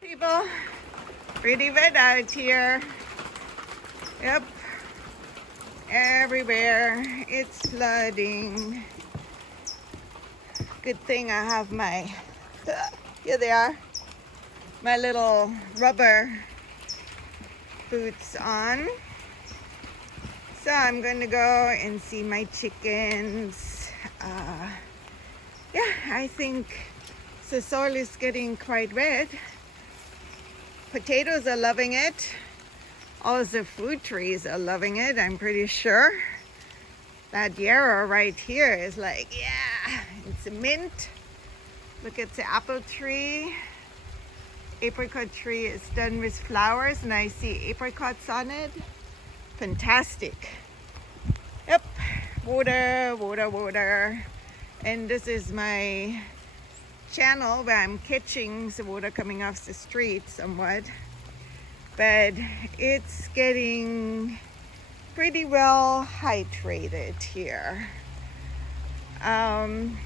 People, pretty wet out here. Yep, everywhere it's flooding. Good thing I have my, here they are, my little rubber boots on. So I'm going to go and see my chickens. Yeah, I think the soil is getting quite wet. Potatoes are loving it. All the fruit trees are loving it, I'm pretty sure. That yarrow right here is like, yeah, it's a mint. Look at the apple tree. Apricot tree is done with flowers and I see apricots on it. Fantastic. Yep, water, water, water. And this is my channel where I'm catching the water coming off the street somewhat. But it's getting pretty well hydrated here. I'm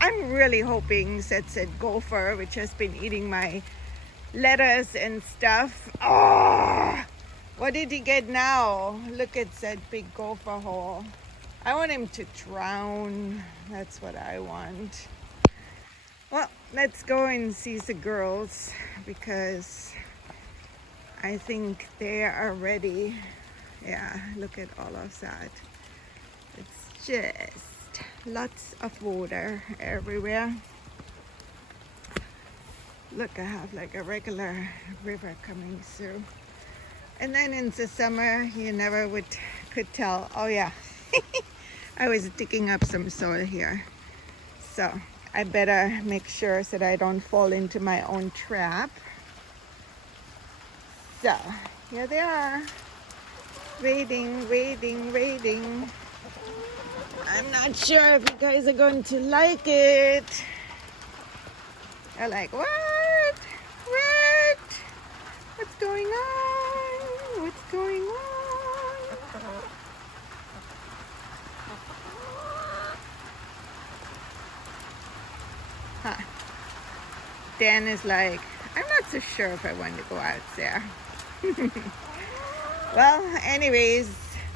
really hoping that gopher, which has been eating my lettuce and stuff. Oh, what did he get now? Look at that big gopher hole. I want him to drown. That's what I want. Well, let's go and see the girls because I think they are ready. Yeah, look at all of that. It's just lots of water everywhere. Look, I have like a regular river coming through. And then in the summer, you never could tell. Oh yeah, I was digging up some soil here. So I better make sure that I don't fall into my own trap. So here they are, waiting, waiting, waiting. I'm not sure if you guys are going to like it. They're like, what? What? What's going on? What's going on? Huh. Dan is like, I'm not so sure if I want to go out there. Well, anyways,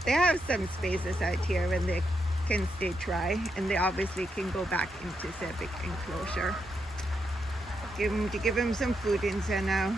they have some spaces out here when they can stay dry, and they obviously can go back into their big enclosure. Give him some food in there now.